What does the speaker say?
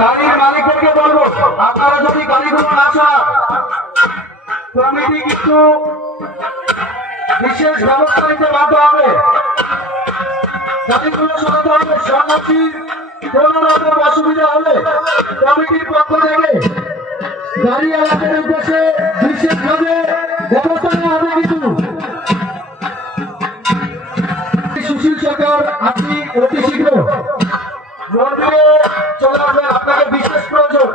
গাড়ির মালিকদেরকে বলবো, আপনারা যদি গাড়িগুলো না চান, কমিটি কিন্তু বিশেষ ব্যবস্থা নিতে বাধ্য হবে। গাড়িগুলো সরাতে হবে। সন্ন্যাসী কোন রকম অসুবিধা হলে কমিটির পক্ষ থেকে গাড়ি এলাকার উদ্দেশ্যে বিশেষভাবে ব্যবস্থা নেওয়া হবে। কিন্তু সুশীল সরকার, আপনি অতি শীঘ্র রোড দিয়ে চলে আসবেন, আপনাকে বিশেষ প্রয়োজন।